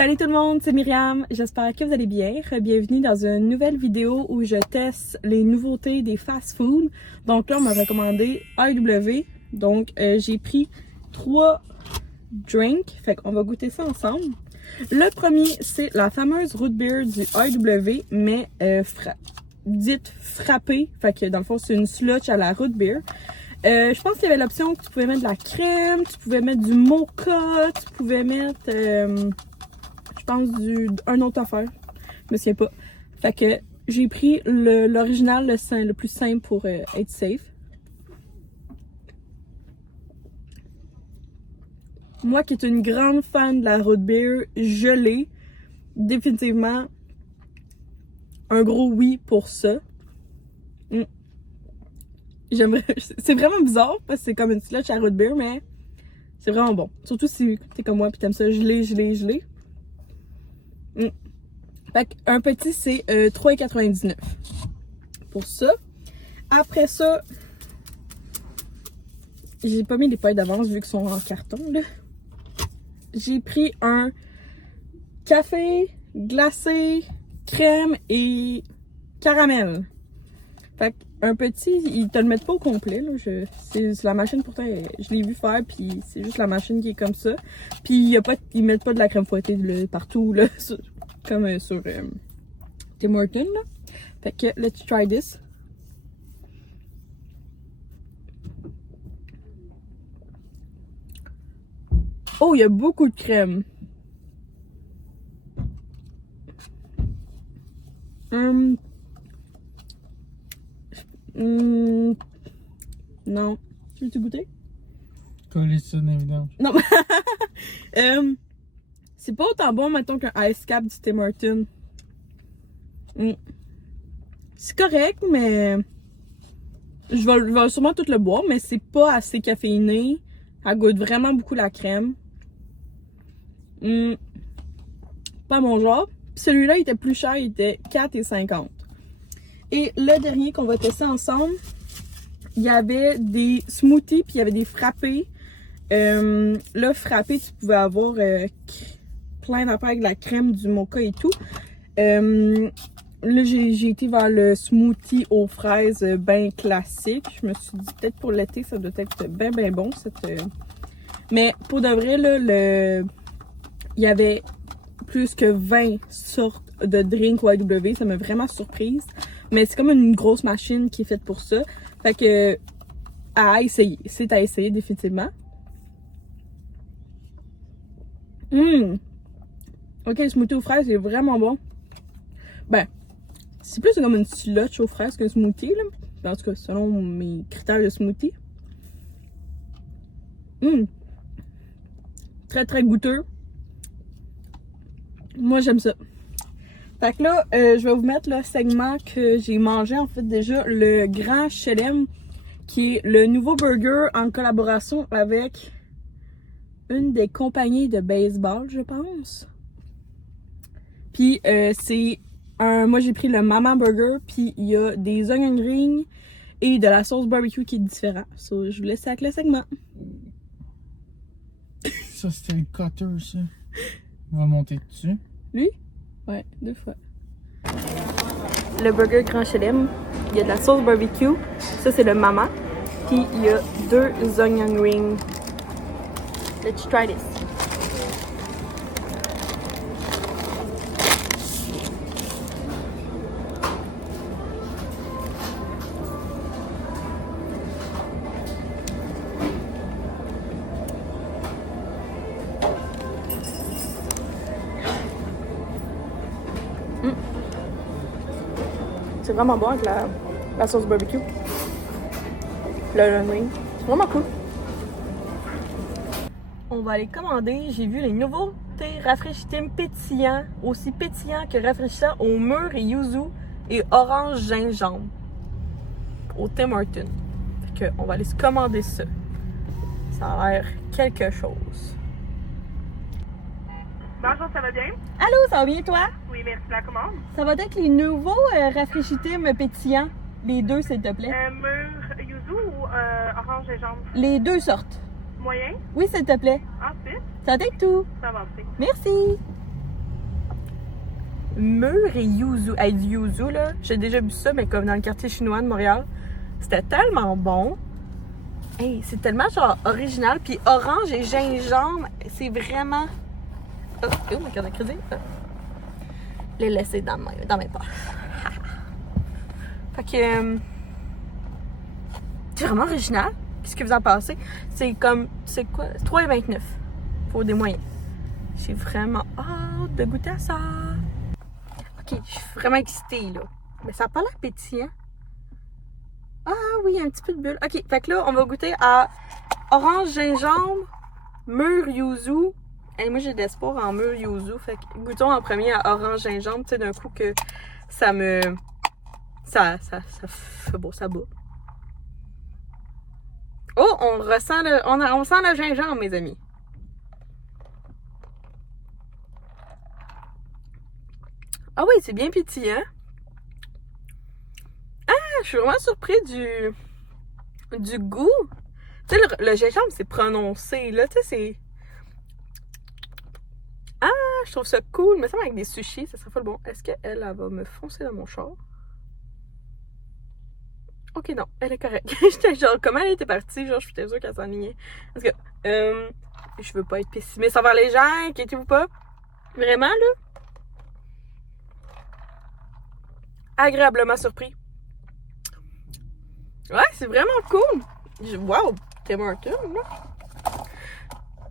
Salut tout le monde, c'est Myriam, j'espère que vous allez bien. Bienvenue dans une nouvelle vidéo où je teste les nouveautés des fast-food. Donc là, on m'a recommandé AEW, donc j'ai pris 3 drinks, fait qu'on va goûter ça ensemble. Le premier, c'est la fameuse root beer du AEW, mais dite frappée, fait que dans le fond, c'est une slotch à la root beer. Je pense qu'il y avait l'option que tu pouvais mettre de la crème, tu pouvais mettre du mocha, tu pouvais mettre, je pense, un autre affaire. Je me souviens pas. Fait que j'ai pris l'original, le plus simple pour être safe. Moi qui est une grande fan de la root beer, je l'ai. Définitivement, un gros oui pour ça. J'aimerais. C'est vraiment bizarre parce que c'est comme une slotch à root beer, mais c'est vraiment bon. Surtout si t'es comme moi pis t'aimes ça gelé. Fait qu'un petit, c'est 3,99 pour ça. Après ça, j'ai pas mis les pailles d'avance vu qu'ils sont en carton, là. J'ai pris un café glacé, crème et caramel. Fait qu'un petit, ils te le mettent pas au complet, là. C'est la machine, pourtant, je l'ai vu faire, puis c'est juste la machine qui est comme ça. Puis ils mettent pas de la crème fouettée là, partout, là, comme sur Tim Hortons, là. Fait que, let's try this. Oh, il y a beaucoup de crème. Non. Tu veux-tu goûter? Coller ça dans l'évidence. Non. C'est pas autant bon, mettons, qu'un Ice Cap du Tim Hortons. C'est correct, mais je vais sûrement tout le boire, mais c'est pas assez caféiné. Elle goûte vraiment beaucoup la crème. Pas mon genre. Puis celui-là, il était plus cher, il était 4,50. Et le dernier qu'on va tester ensemble, il y avait des smoothies, puis il y avait des frappés. Là, frappé, tu pouvais avoir plein d'affaires avec de la crème, du mocha et tout. Là, j'ai été vers le smoothie aux fraises bien classique. Je me suis dit, peut-être pour l'été, ça doit être bien bon. Mais pour de vrai, là, il y avait plus que 20 sortes de drinks au AEW. Ça m'a vraiment surprise. Mais c'est comme une grosse machine qui est faite pour ça. Fait que, à essayer. C'est à essayer, définitivement. Ok, le smoothie aux fraises, c'est vraiment bon. Ben, c'est plus comme une slotch aux fraises qu'un smoothie, là. En tout cas, selon mes critères de smoothie. Très, très goûteux. Moi, j'aime ça. Fait que là, je vais vous mettre le segment que j'ai mangé, en fait, déjà, le Grand Chelem, qui est le nouveau burger en collaboration avec une des compagnies de baseball, je pense. Puis, moi, j'ai pris le Mama Burger, puis il y a des onion rings et de la sauce barbecue qui est différente. So, je vous laisse avec le segment. Ça, c'était le cutter, ça. On va monter dessus. Lui? Ouais, 2 fois. Le burger Grand Chelem, il y a de la sauce barbecue. Ça, c'est le Mama. Puis, il y a 2 onion rings. Let's try this. C'est vraiment bon avec la sauce barbecue. Le onion ring. C'est vraiment cool. On va aller commander. J'ai vu les nouveaux thés rafraîchissants pétillants, aussi pétillants que rafraîchissants au mûr et yuzu et orange gingembre au Tim Hortons. Fait que on va aller se commander ça. Ça a l'air quelque chose. Bonjour, ça va bien? Allô, ça va bien toi? Oui, merci de la commande. Ça va être les nouveaux rafraîchissants pétillants. Les 2, s'il te plaît. Mûr yuzu ou orange gingembre? Les 2 sortes. Moyen? Oui, s'il te plaît. Ensuite, Ça va être tout. ça va, c'est. Merci. mûre et yuzu. Hey, du yuzu, là, j'ai déjà bu ça, mais comme dans le quartier chinois de Montréal. C'était tellement bon. Hey, c'est tellement genre original. Puis orange et gingembre, c'est vraiment... Oh, ma carte de crédit. Les laisser dans mes poches. Fait que... c'est vraiment original. Qu'est-ce que vous en pensez? C'est comme... C'est quoi? 3,29 pour des moyens. J'ai vraiment hâte de goûter à ça. Ok, je suis vraiment excitée, là. Mais ça n'a pas l'air pétillant. Ah oui, un petit peu de bulle. Ok, fait que là, on va goûter à orange, gingembre, mûre, yuzu. Et moi, j'ai de l'espoir en mûre, yuzu. Fait que goûtons en premier à orange, gingembre. Tu sais, d'un coup que ça me... Ça fait beau, ça bat. Oh, on ressent le... On sent le gingembre, mes amis. Ah oui, c'est bien pétillant. Ah, je suis vraiment surpris du goût. Tu sais, le gingembre, c'est prononcé, là. Tu sais, c'est... Ah, je trouve ça cool. Mais ça, avec des sushis, ça serait pas le bon. Est-ce qu'elle va me foncer dans mon char? Ok, non, elle est correcte. J'étais genre, comment elle était partie? Genre, j'étais sûre qu'elle s'enlignait. Parce que, je veux pas être pessimiste envers les gens, inquiétez-vous pas. Vraiment, là. Agréablement surpris. Ouais, c'est vraiment cool. Wow, Tim Hortons, là.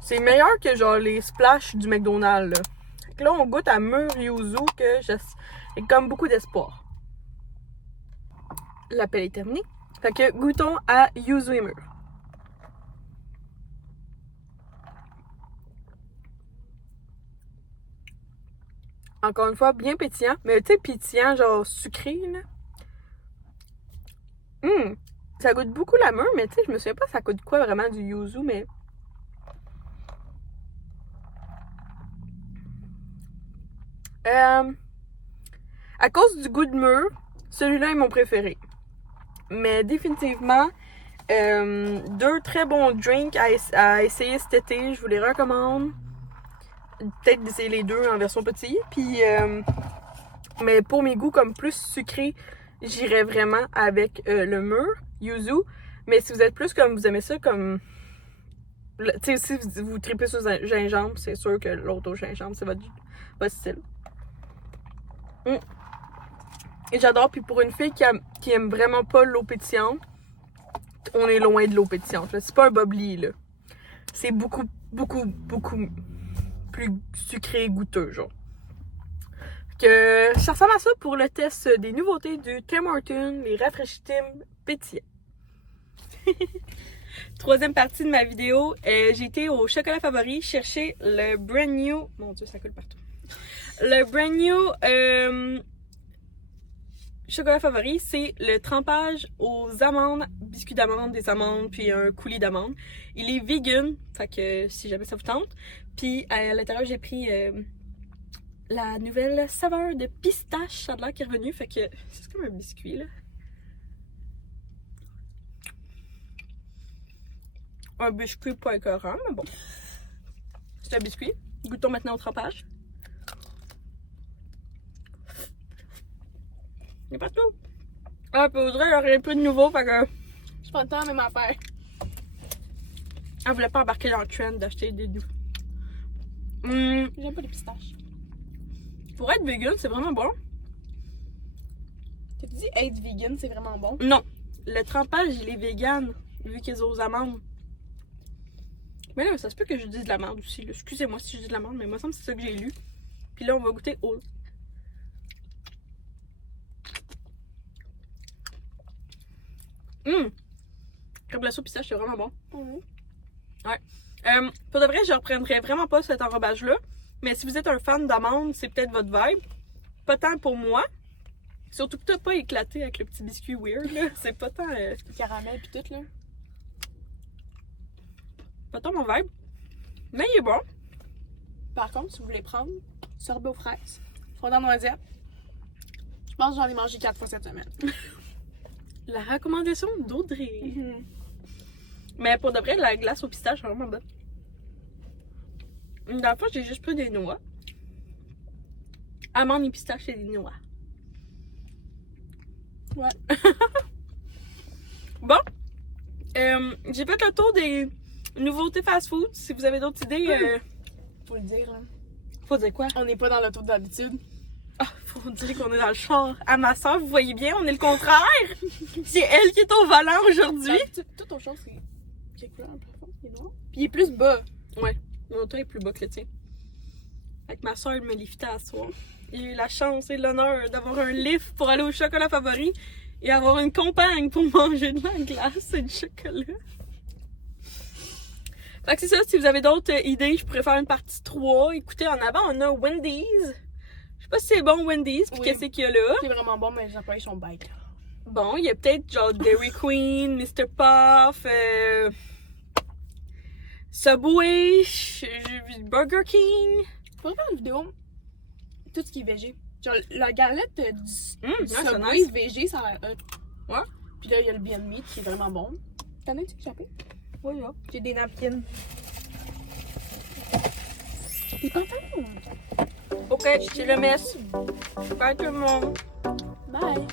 C'est meilleur que genre les splash du McDonald's, là. Fait que là, on goûte à mûre yuzu que j'ai comme beaucoup d'espoir. L'appel est terminé. Fait que goûtons à yuzu et mûre. Encore une fois, bien pétillant. Mais tu sais, pétillant, genre sucré, là. Ça goûte beaucoup la mûre, mais tu sais, je me souviens pas ça goûte quoi vraiment du yuzu, mais... à cause du goût de mûre, celui-là est mon préféré. Mais définitivement, deux très bons drinks à essayer cet été. Je vous les recommande. Peut-être d'essayer les deux en version petit. Puis, mais pour mes goûts comme plus sucrés, j'irais vraiment avec le mûre, yuzu. Mais si vous êtes plus comme vous aimez ça, comme... Tu sais, si vous tripez sur le gingembre, c'est sûr que l'autre au gingembre, c'est votre style. Et j'adore. Puis pour une fille qui aime vraiment pas l'eau pétillante, on est loin de l'eau pétillante. C'est pas un bubbly, là. C'est beaucoup, beaucoup, beaucoup plus sucré et goûteux, genre. Que ça ressemble à ça pour le test des nouveautés du Tim Hortons, les rafraîchitimes pétillants. Troisième partie de ma vidéo, j'ai été au Chocolat Favori chercher le brand new... Mon Dieu, ça coule partout. Le brand new Chocolat Favori, c'est le trempage aux amandes, biscuits d'amandes, des amandes, puis un coulis d'amandes. Il est vegan, fait que si jamais ça vous tente. Puis à l'intérieur, j'ai pris la nouvelle saveur de pistache, ça a l'air qui est revenue, fait que c'est comme un biscuit, là. Un biscuit pas écœurant, mais bon. C'est un biscuit. Goûtons maintenant au trempage. Il est partout. Ah, puis Audrey, il n'y a rien plus de nouveau, fait que... Je prends le temps, même affaire. Elle voulait pas embarquer dans le trend d'acheter des nouveaux. J'aime pas les pistaches. Pour être vegan, c'est vraiment bon. T'as dit être vegan, c'est vraiment bon? Non. Le trempage, il est vegan, vu qu'il est aux amandes. Mais là, ça se peut que je dise de la merde aussi. Excusez-moi si je dis de la merde, mais moi, ça me semble que c'est ça que j'ai lu. Puis là, on va goûter au... Crème glacée au pistache, c'est vraiment bon. Ouais. Pour de vrai, je reprendrais vraiment pas cet enrobage-là. Mais si vous êtes un fan d'amandes, c'est peut-être votre vibe. Pas tant pour moi. Surtout que t'as pas éclaté avec le petit biscuit weird, là. C'est pas tant... Le caramel pis tout, là. Pas tant mon vibe. Mais il est bon. Par contre, si vous voulez prendre sorbet aux fraises, fondant noisette, je pense que j'en ai mangé 4 fois cette semaine. La recommandation d'Audrey. Mais pour de vrai, la glace au pistache, c'est vraiment bonne. Dans le fond, j'ai juste pris des noix. Amandes et pistaches et des noix. Ouais. Bon. J'ai fait le tour des nouveautés fast-food. Si vous avez d'autres idées, Faut le dire, là. faut dire quoi? On n'est pas dans le tour d'habitude. Ah, faut dire qu'on est dans le char. À ma soeur, vous voyez bien, on est le contraire. C'est elle qui est au volant aujourd'hui. Tout autre chose, c'est. J'ai couleur un plafond, il est noir. Puis il est plus bas. Ouais, mon auto est plus bas que le tien. Avec ma soeur, elle me liftait à soir. J'ai eu la chance et l'honneur d'avoir un lift pour aller au chocolat favori et avoir une compagne pour manger de la glace et du chocolat. Fait que c'est ça, si vous avez d'autres idées, je pourrais faire une partie 3. Écoutez, en avant, on a Wendy's. Je sais pas si c'est bon Wendy's, puis Oui. qu'est-ce qu'il y a là. C'est vraiment bon, mais les employés sont bêtes. Bon, il y a peut-être genre Dairy Queen, Mr. Puff, Subway, Burger King. Faudrait faire une vidéo. Tout ce qui est végé. Genre, la galette du Ouais, c'est Subway nice. végé, ça a l'air hot. Ouais. Puis là, il y a le Beyond Meat qui est vraiment bon. T'en as-tu échappé? Oui, là. J'ai des napkins. T'es content? Ok, je te le mets. Bye tout le monde. Bye!